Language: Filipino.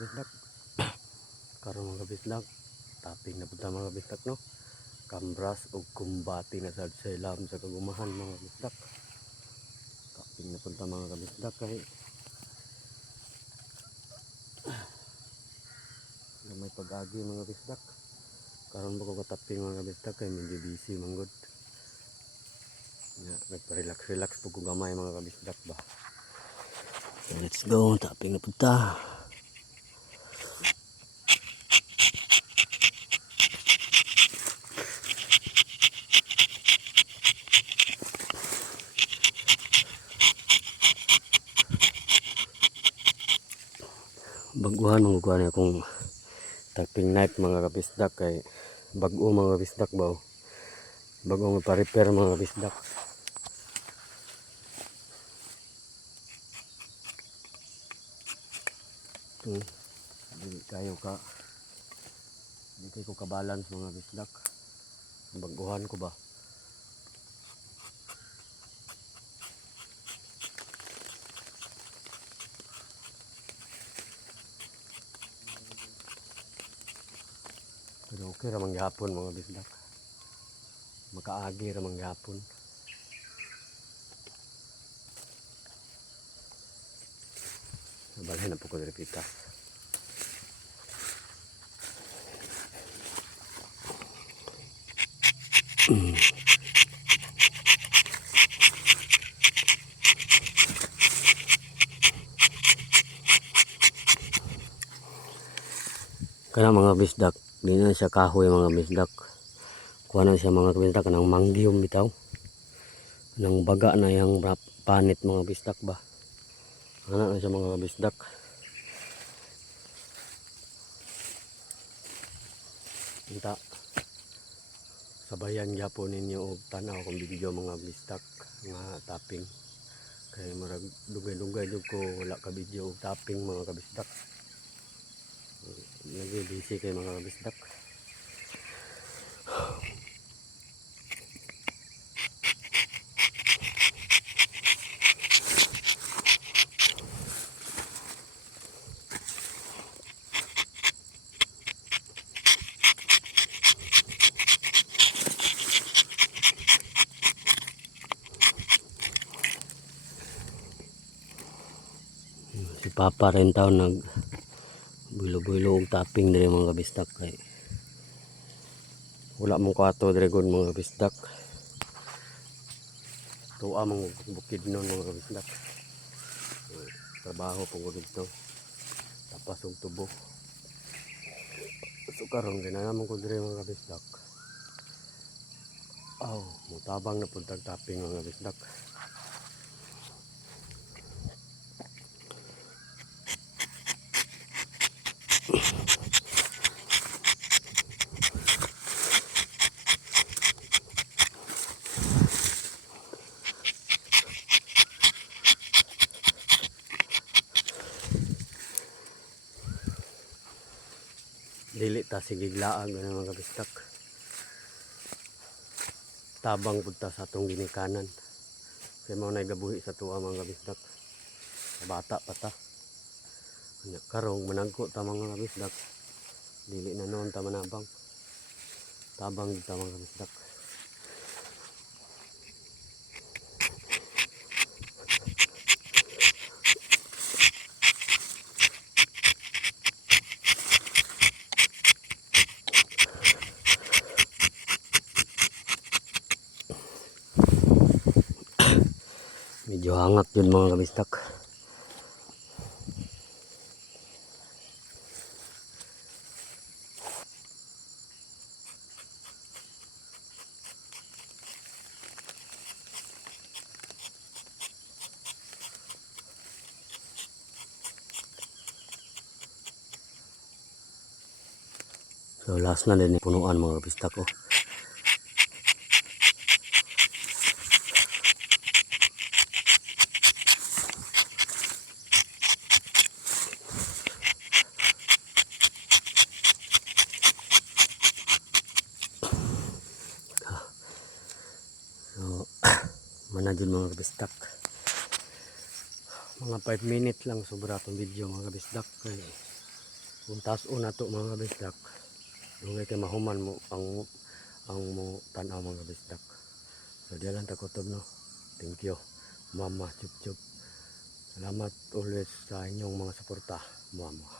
Bisdak karon mga bisdak taping na punta mga bisdak no kambras o kumbati na sad sa ilam sa kagumahan mga bisdak taping na punta mga bisdak kay may pag-agi mga bisdak karon ba ko kataping mga bisdak kay medyo busy manggod nagpa-relax po ko gamay mga bisdak ba. So let's go taping na punta. Baguhan ang kuha niya kung taping knife mga kabisdak kay bago mga kabisdak ba bago pa-repair mga kabisdak. Hindi ko ka-balance mga kabisdak, baguhan ko ba. Pero okay ramang gihapon mga bisdak. Makaagi ramang gihapon. Nabalhin na po ko dari pitas. Kaya mga bisdak, di na siya kahoy mga bisdak. Kuha na siya mga bisdak kanang manggium bitaw. Nang baga na yang panit mga bisdak ba. Ana na siya mga bisdak. Kita sabayan gyapon ninyo og tanaw kung video mga bisdak nga tapping. Kay marag dugay-dugay jud ko wala ka video og tapping mga kabisdak. Nag-busy kay mga kabisdak. Si Papa rin taon nag bulo-bulo og tapping dire mga kabisdak kay wala mong kwato dragon mga kabisdak. Tuwa mong bukid nun mga kabisdak. Trabaho po ko dito. Tapas og tubo. So karon ginanaman ko dire mga kabisdak. Mutabang na puntag tapping mga kabisdak. Dili ta sigiglaag ng mga kabisdak. Tabang punta sa atong ginikanan. Kaya mga nagabuhi sa tuwa mga kabisdak. Bata pa ta. Karong managko ta mga kabisdak. Dili na noon ta manabang. Tabang ta mga kabisdak. Medyo hangat yun mga kabisdak. So last na din punuan mga kabisdak ko. So manadyon mga kabisdak. Mga 5 minutes lang sobra itong video mga kabisdak. Kung taas-o na to mga kabisdak, dugay kay mahuman mo ang mo tanaw mga kabisdak. So diyan lang ta kutob no. Thank you. Mama chup chup. Salamat always sa inyong mga suporta, mama.